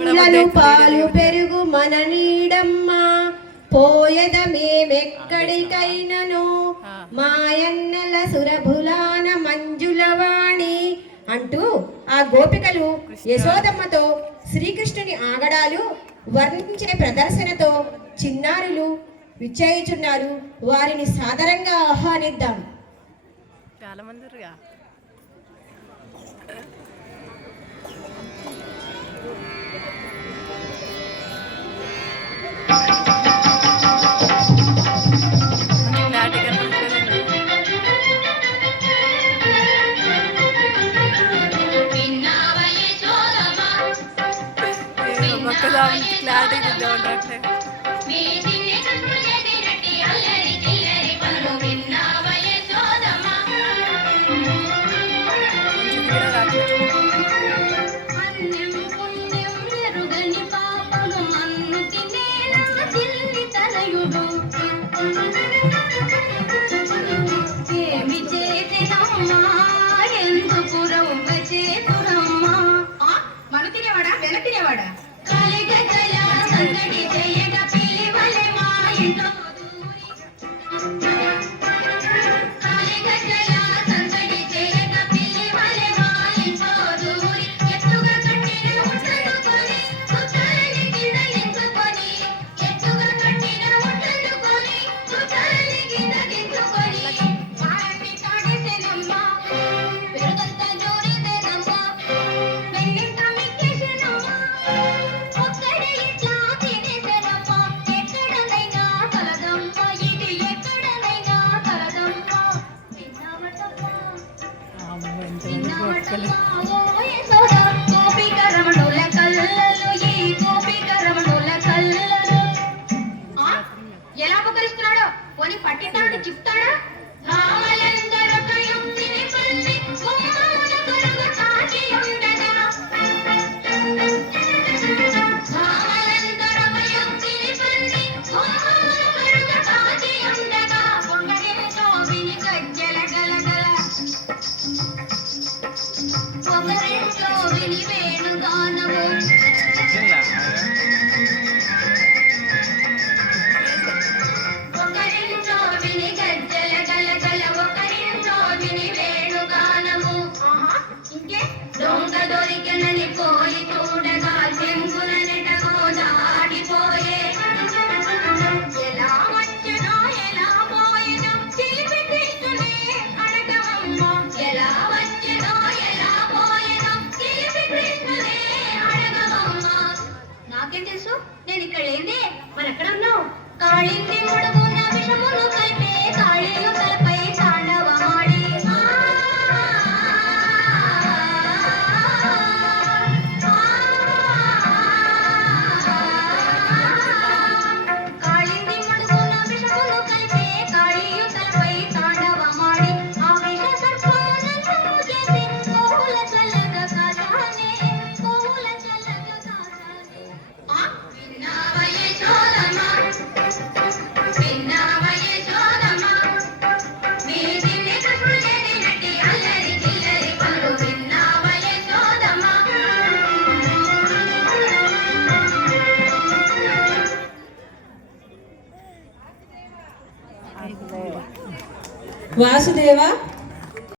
పాలు పెరుగు మన నీడమ్మా పోయద మేమెక్కడికైనను మాయన్నల సురభులాన మంజులవాణి అంటూ ఆ గోపికలు యశోదమ్మతో శ్రీకృష్ణుని ఆగడాలు వర్ణించే ప్రదర్శనతో చిన్నారులు విచ్చేయుచున్నారు. వారిని సాదరంగా ఆహ్వానిద్దాం. చాలా మంది ఎలా ఉపకరిస్తున్నాడో కొని పట్టిస్తాడు చెప్తాడా? నేను ఇక్కడ లేదే మరి ఎక్కడ ఉన్నావు? కాళింది ముడుగున విషమును కలిపే కాళీయు తలపై తాండవమాడి కాళింది ముడుగున విషమును కలిపే కాళీయు తలపై తాండవమాడి ఆ విష సర్పమును చేసి కోహుల చల్లగా కాచానే కోహుల చల్లగా కాచానే వాసుదేవ